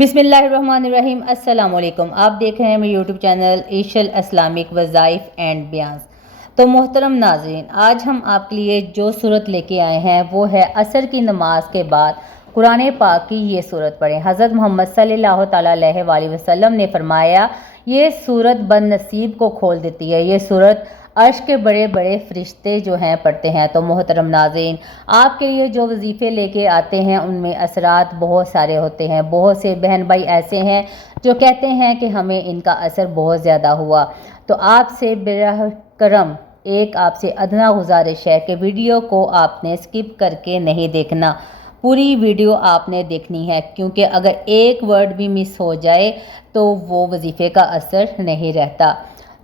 बिस्मिल्लाहिर्रहमानिर्रहीम। अस्सलाम वालेकुम। आप देख रहे हैं मेरे यूट्यूब चैनल ईशल इस्लामिक वज़ाइफ एंड बयान्स। तो मोहतरम नाज़रीन, आज हम आपके लिए जो सूरत लेके आए हैं वो है असर की नमाज के बाद कुरान पाक की ये सूरत पढ़ें। हज़रत मोहम्मद सल्लल्लाहु अलैहि वसल्लम ने फरमाया, ये सूरत बदनसीब को खोल देती है। ये सूरत अर्श के बड़े बड़े फरिश्ते जो हैं पढ़ते हैं। तो मोहतरम नाज़रीन, आपके लिए जो वजीफ़े लेके आते हैं उनमें असरात बहुत सारे होते हैं। बहुत से बहन भाई ऐसे हैं जो कहते हैं कि हमें इनका असर बहुत ज़्यादा हुआ। तो आपसे बिरह करम एक आपसे अदना गुजारिश है कि वीडियो को आपने स्किप करके नहीं देखना, पूरी वीडियो आपने देखनी है, क्योंकि अगर एक वर्ड भी मिस हो जाए तो वो वजीफ़े का असर नहीं रहता।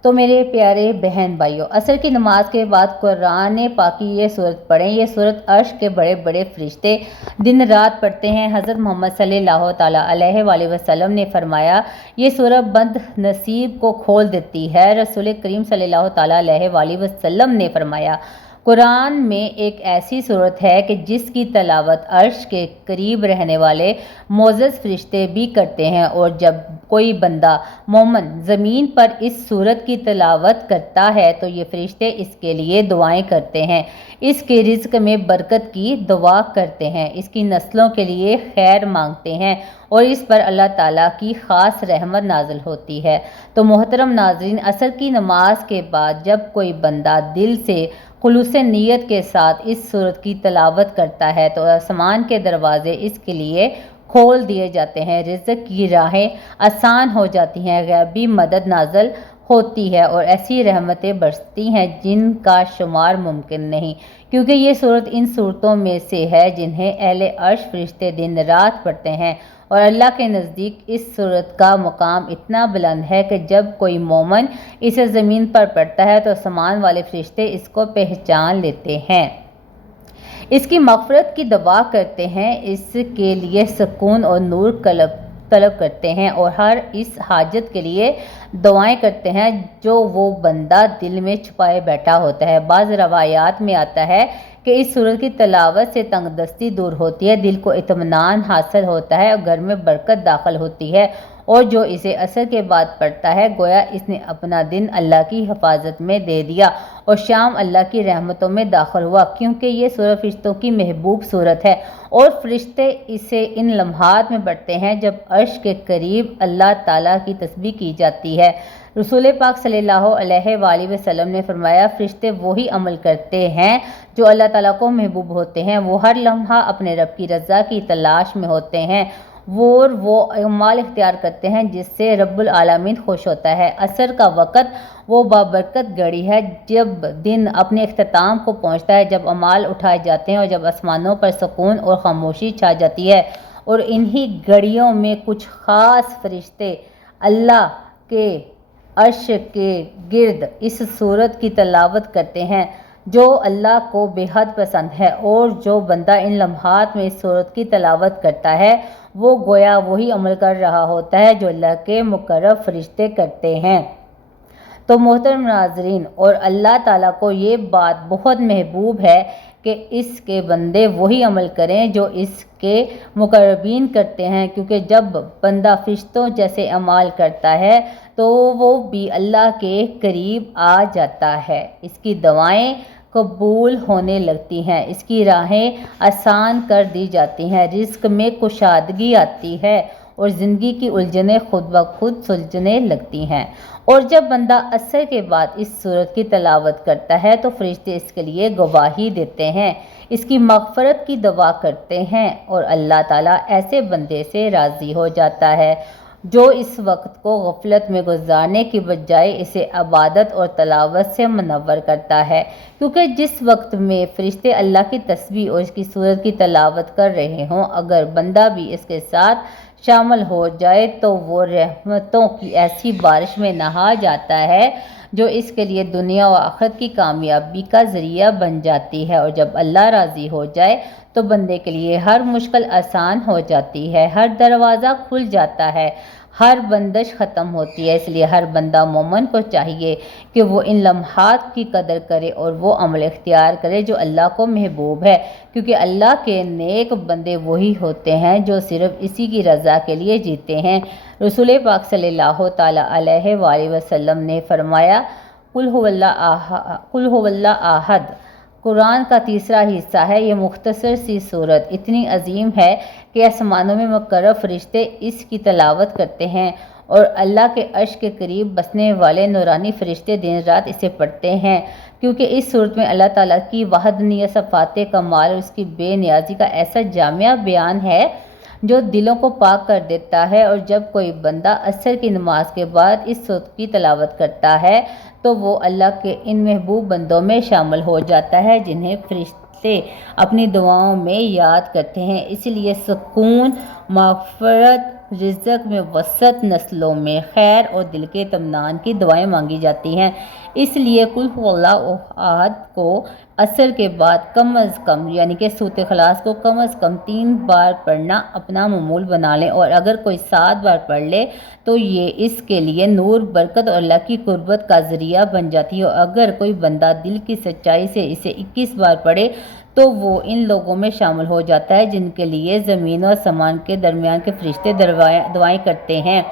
तो मेरे प्यारे बहन भाइयों, असर की नमाज के बाद कुरान पाक की ये सूरत पढ़ें। ये सूरत अर्श के बड़े बड़े फरिश्ते दिन रात पढ़ते हैं। हज़रत मोहम्मद सल्लल्लाहु अलैहि वसल्लम ने फरमाया, ये सूरत बदनसीब को खोल देती है। रसूल करीम सल्लल्लाहु अलैहि वसल्लम ने फरमाया, कुरान में एक ऐसी सूरत है कि जिसकी तलावत अर्श के करीब रहने वाले मोअज़्ज़ज़ फरिश्ते भी करते हैं, और जब कोई बंदा मोमन ज़मीन पर इस सूरत की तलावत करता है तो ये फरिश्ते इसके लिए दुआएं करते हैं, इसके रिज़्क में बरकत की दुआ करते हैं, इसकी नस्लों के लिए खैर मांगते हैं, और इस पर अल्लाह ताला की ख़ास रहमत नाज़िल होती है। तो मोहतरम नाज़रीन, असर की नमाज के बाद जब कोई बंदा दिल से खुलूस नीयत के साथ इस सूरत की तलावत करता है तो आसमान के दरवाज़े इसके लिए खोल दिए जाते हैं, रिज़्क की राहें आसान हो जाती हैं, गैबी मदद नाज़िल होती है, और ऐसी रहमतें बरसती हैं जिनका शुमार मुमकिन नहीं, क्योंकि ये सूरत इन सूरतों में से है जिन्हें अहले अर्श फरिश्ते दिन रात पढ़ते हैं। और अल्लाह के नज़दीक इस सूरत का मुकाम इतना बुलंद है कि जब कोई मोमन इसे ज़मीन पर पढ़ता है तो आसमान वाले फरिश्ते इसको पहचान लेते हैं, इसकी मग़फ़िरत की दुआ करते हैं, इसके लिए सुकून और नूर तलब करते हैं, और हर इस हाजत के लिए दुआएं करते हैं जो वो बंदा दिल में छुपाए बैठा होता है। बाज़ रवायात में आता है कि इस सूरत की तलावत से तंगदस्ती दूर होती है, दिल को इत्मीनान हासिल होता है, और घर में बरकत दाखिल होती है, और जो इसे असर के बाद पढ़ता है गोया इसने अपना दिन अल्लाह की हिफाजत में दे दिया और शाम अल्लाह की रहमतों में दाखिल हुआ, क्योंकि ये सूरत फरिश्तों की महबूब सूरत है, और फरिश्ते इसे इन लम्हात में पढ़ते हैं जब अर्श के करीब अल्लाह ताला की तस्बीह की जाती है। रसूल पाक सल्लल्लाहु अलैहि वसल्लम ने फरमाया, फरिश्ते वही अमल करते हैं जो अल्लाह ताला को महबूब होते हैं। वो हर लम्हा अपने रब की रज़ा की तलाश में होते हैं, वो अमाल इख्तियार करते हैं जिससे रब्बुल आलमीन खुश होता है। असर का वक़्त वो बाबरकत घड़ी है जब दिन अपने इख्तिताम को पहुँचता है, जब अमाल उठाए जाते हैं और जब आसमानों पर सुकून और खामोशी छा जाती है, और इन्हीं घड़ियों में कुछ ख़ास फरिश्ते अल्लाह के अर्श के गिर्द इस सूरत की तलावत करते हैं जो अल्लाह को बेहद पसंद है, और जो बंदा इन लम्हात में इस सूरत की तलावत करता है वो गोया वही अमल कर रहा होता है जो अल्लाह के मुकर्रब फरिश्ते करते हैं। तो मोहतरम नाज़रीन, और अल्लाह ताला को ये बात बहुत महबूब है कि इसके बंदे वही अमल करें जो इसके मुकर्रबीन करते हैं, क्योंकि जब बंदा फरिश्तों जैसे अमाल करता है तो वो भी अल्लाह के करीब आ जाता है, इसकी दुआएं कबूल होने लगती हैं, इसकी राहें आसान कर दी जाती हैं, रिज़्क में कुशादगी आती है, और ज़िंदगी की उलझनें खुद ब खुद सुलझने लगती हैं। और जब बंदा असर के बाद इस सूरत की तलावत करता है तो फरिश्ते इसके लिए गवाही देते हैं, इसकी मग़फ़िरत की दुआ करते हैं, और अल्लाह ताला ऐसे बंदे से राज़ी हो जाता है जो इस वक्त को गफलत में गुजारने की बजाय इसे इबादत और तलावत से मुनव्वर करता है, क्योंकि जिस वक्त में फरिश्ते अल्लाह की तस्बीह और इसकी सूरत की तलावत कर रहे हों, अगर बंदा भी इसके साथ शामिल हो जाए तो वो रहमतों की ऐसी बारिश में नहा जाता है जो इसके लिए दुनिया और आखिरत की कामयाबी का ज़रिया बन जाती है। और जब अल्लाह राज़ी हो जाए तो बंदे के लिए हर मुश्किल आसान हो जाती है, हर दरवाज़ा खुल जाता है, ہر بندش ختم ہوتی ہے۔ اس لیے ہر بندہ مومن کو چاہیے کہ وہ ان لمحات کی قدر کرے اور وہ عمل اختیار کرے جو اللہ کو محبوب ہے، کیونکہ اللہ کے نیک بندے وہی ہوتے ہیں جو صرف اسی کی رضا کے لیے جیتے ہیں۔ رسول پاک صلی اللہ تعالیٰ علیہ وآلہ وسلم نے فرمایا، قل هو اللہ احد قرآن کا تیسرا حصہ ہے۔ یہ مختصر سی صورت اتنی عظیم ہے کہ آسمانوں میں مقرب فرشتے اس کی تلاوت کرتے ہیں اور اللہ کے عرش کے قریب بسنے والے نورانی فرشتے دن رات اسے پڑھتے ہیں، کیونکہ اس صورت میں اللہ تعالیٰ کی وحدانیت، صفات کمال اور اس کی بے نیازی کا ایسا جامع بیان ہے جو دلوں کو پاک کر دیتا ہے۔ اور جب کوئی بندہ عصر کی نماز کے بعد اس صورت کی تلاوت کرتا ہے تو وہ اللہ کے ان محبوب بندوں میں شامل ہو جاتا ہے جنہیں فرشتے اپنی دعاؤں میں یاد کرتے ہیں۔ اس لیے سکون، مغفرت، رزق میں وسعت، نسلوں میں خیر اور دل کے اطمینان کی دعائیں مانگی جاتی ہیں۔ اس لیے قل هو اللہ احد کو عصر کے بعد کم از کم یعنی کہ سورۃ اخلاص کو کم از کم 3 بار پڑھنا اپنا معمول بنا لیں، اور اگر کوئی 7 بار پڑھ لے تو یہ اس کے لیے نور، برکت اور اللہ کی قربت کا ذریعہ بن جاتی ہے۔ اور اگر کوئی بندہ دل کی سچائی سے اسے 21 بار پڑھے تو وہ ان لوگوں میں شامل ہو جاتا ہے جن کے لیے زمین و آسمان کے درمیان کے فرشتے دعائیں کرتے ہیں۔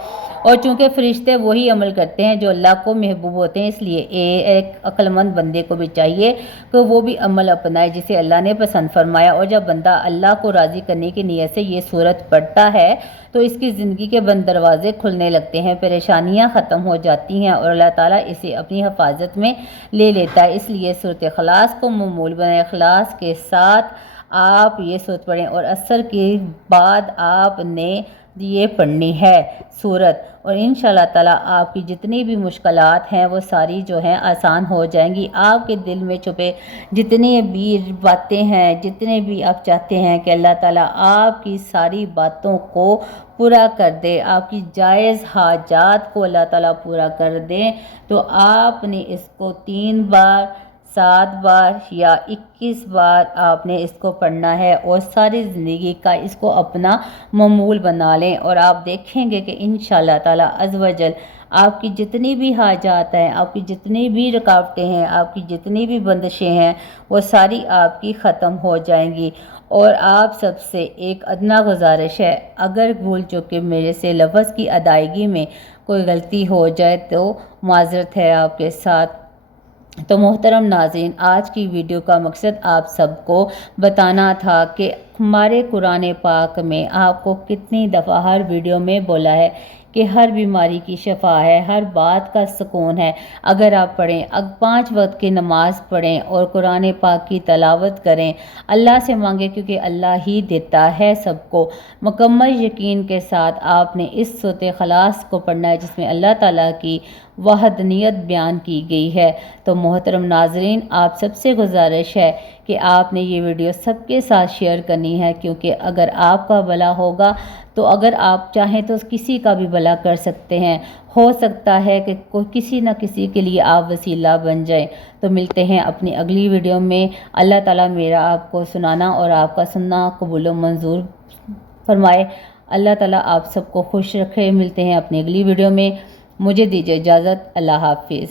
اور چونکہ فرشتے وہی عمل کرتے ہیں جو اللہ کو محبوب ہوتے ہیں، اس لیے ایک عقل مند بندے کو بھی چاہیے کہ وہ بھی عمل اپنائے جسے اللہ نے پسند فرمایا۔ اور جب بندہ اللہ کو راضی کرنے کی نیت سے یہ صورت پڑھتا ہے تو اس کی زندگی کے بند دروازے کھلنے لگتے ہیں، پریشانیاں ختم ہو جاتی ہیں اور اللہ تعالیٰ اسے اپنی حفاظت میں لے لیتا ہے۔ اس لیے سورۃ اخلاص کو معمول بنائیں۔ اخلاص کے ساتھ آپ یہ صورت پڑھیں اور عصر کے بعد آپ نے یہ پڑھنی ہے صورت، اور انشاءاللہ تعالیٰ آپ کی جتنی بھی مشکلات ہیں وہ ساری جو ہیں آسان ہو جائیں گی۔ آپ کے دل میں چھپے جتنی بھی باتیں ہیں، جتنے بھی آپ چاہتے ہیں کہ اللہ تعالیٰ آپ کی ساری باتوں کو پورا کر دے، آپ کی جائز حاجات کو اللہ تعالیٰ پورا کر دیں، تو آپ نے اس کو 3 بار، 7 بار یا 21 بار آپ نے اس کو پڑھنا ہے اور ساری زندگی کا اس کو اپنا معمول بنا لیں، اور آپ دیکھیں گے کہ انشاءاللہ تعالیٰ عز و جل آپ کی جتنی بھی حاجات ہیں، آپ کی جتنی بھی رکاوٹیں ہیں، آپ کی جتنی بھی بندشیں ہیں، وہ ساری آپ کی ختم ہو جائیں گی۔ اور آپ سب سے ایک ادنا گزارش ہے، اگر بھول چکے میرے سے لفظ کی ادائیگی میں کوئی غلطی ہو جائے تو معذرت ہے آپ کے ساتھ۔ تو محترم ناظرین، آج کی ویڈیو کا مقصد آپ سب کو بتانا تھا کہ ہمارے قرآن پاک میں آپ کو کتنی دفعہ ہر ویڈیو میں بولا ہے کہ ہر بیماری کی شفا ہے، ہر بات کا سکون ہے اگر آپ پڑھیں، 5 وقت کی نماز پڑھیں اور قرآن پاک کی تلاوت کریں، اللہ سے مانگیں کیونکہ اللہ ہی دیتا ہے سب کو۔ مکمل یقین کے ساتھ آپ نے اس سورۃ اخلاص کو پڑھنا ہے جس میں اللہ تعالیٰ کی وحدانیت بیان کی گئی ہے۔ تو محترم ناظرین، آپ سب سے گزارش ہے کہ آپ نے یہ ویڈیو سب کے ساتھ شیئر کرنی ہے، کیونکہ اگر آپ کا بھلا ہوگا تو اگر آپ چاہیں تو کسی کا بھی بھلا کر سکتے ہیں، ہو سکتا ہے کہ کوئی کسی نہ کسی کے لیے آپ وسیلہ بن جائیں۔ تو ملتے ہیں اپنی اگلی ویڈیو میں۔ اللہ تعالیٰ میرا آپ کو سنانا اور آپ کا سننا قبول و منظور فرمائے۔ اللہ تعالیٰ آپ سب کو خوش رکھے۔ ملتے ہیں اپنی اگلی ویڈیو میں، مجھے دیجیے اجازت، اللہ حافظ۔